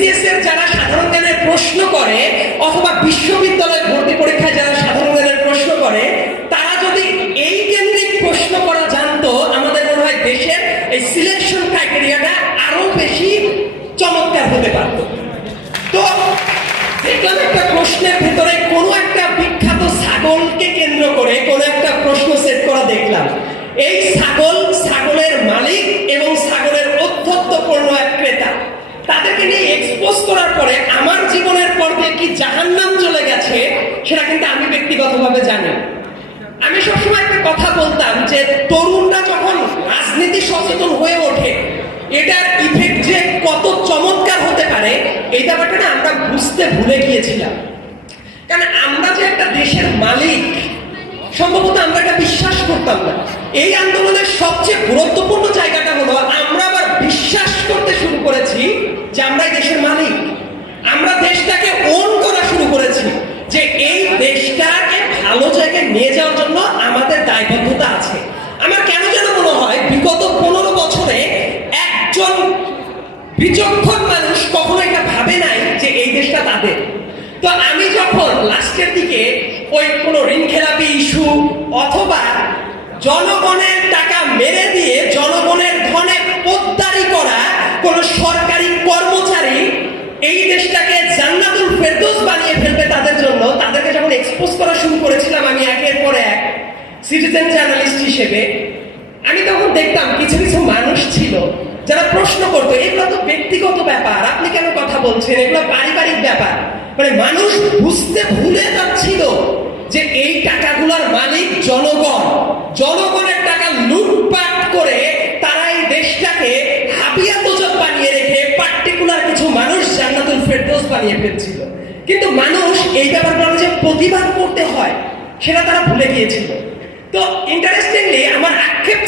BCS এর যারা সাধারণ জ্ঞানের প্রশ্ন করে অথবা বিশ্ববিদ্যালয় ভর্তি পরীক্ষায় যারা সাধারণ জ্ঞানের প্রশ্ন করে, তারা যদি এই কেন্দ্রিক প্রশ্ন করা জানতো, আমাদের মনে হয় দেশের এই সিলেকশন ক্রাইটেরিয়াটা আরো বেশি চমৎকার হতে পারত। তো দেখলাম একটা প্রশ্নের ভেতরে কোনো একটা বিখ্যাত ছাগলকে কেন্দ্র করে কোনো একটা প্রশ্ন সেট করা দেখলাম। এই ছাগলের মালিক এবং ছাগলের অধ্যত্বপূর্ণ এক ক্রেতা, তাদেরকে নিয়ে এক্সপোজ করার পরে আমার জীবনের পর্বে কি জাহান্নাম চলে গেছে সেটা কিন্তু আমি ব্যক্তিগতভাবে জানি। আমি সবসময় একটা কথা বলতাম যে তরুণরা যখন রাজনীতি সচেতন হয়ে ওঠে, এটার ইফেক্ট যে কত চমৎকার হতে পারে এই ব্যাপারটা না আমরা বুঝতে ভুলে গিয়েছিলাম। কারণ আমরা যে একটা দেশের মালিক সম্ভবত আমরা এটা বিশ্বাস করতাম না। এই আন্দোলনের সবচেয়ে গুরুত্বপূর্ণ জায়গাটা হলো আমরা আবার বিশ্বাস করতে শুরু করেছি যে আমরাই দেশের মালিক। আমরা দেশটাকে ওন করা শুরু করেছি যে এই দেশটাকে ভালো জায়গায় নিয়ে যাওয়ার জন্য আমাদের দায়বদ্ধতা আছে। আমার কেন যেন মনে হয় বিগত 15 বছরে একজন বিচক্ষণ মানুষ কখনো এটা ভাবে নাই যে এই দেশটা তাদের। তো আমি যখন লাস্টের দিকে ওই কোনো ঋণ খেলাপি ইস্যু অথবা জনগণের টাকা মেরে দিয়ে জনগণের ধনে পোদ্দারি করা কোন সরকারি কর্মচারী এই দেশটাকে জান্নাতুল ফেরদৌস বানিয়ে ফেলবে তাদের জন্য, তাদেরকে যখন এক্সপোজ করা শুরু করেছিলাম আমি একের পর এক সিটিজেন জার্নালিস্ট হিসেবে, আমি তখন দেখতাম কিছু কিছু মানুষ ছিল যারা প্রশ্ন করতো এগুলো তো ব্যক্তিগত ব্যাপার, আপনি কেন কথা বলছেন, এগুলো পারিবারিক ব্যাপার। মানে মানুষ বুঝতে ভুলে যাচ্ছিল যে এই টাকাগুলোর মালিক জনগণ। জনগণের টাকা লুটপাট করে তারা এই দেশটাকে হাবিয়া তোজক বানিয়ে রেখে পার্টিকুলার কিছু মানুষ জান্নাতুল ফেরদৌস বানিয়ে ফেলছিল। কিন্তু মানুষ এই ব্যাপারগুলো যে প্রতিবাদ করতে হয় সেটা তারা ভুলে গিয়েছিল। তো ইন্টারেস্টিংলি আমার আক্ষেপ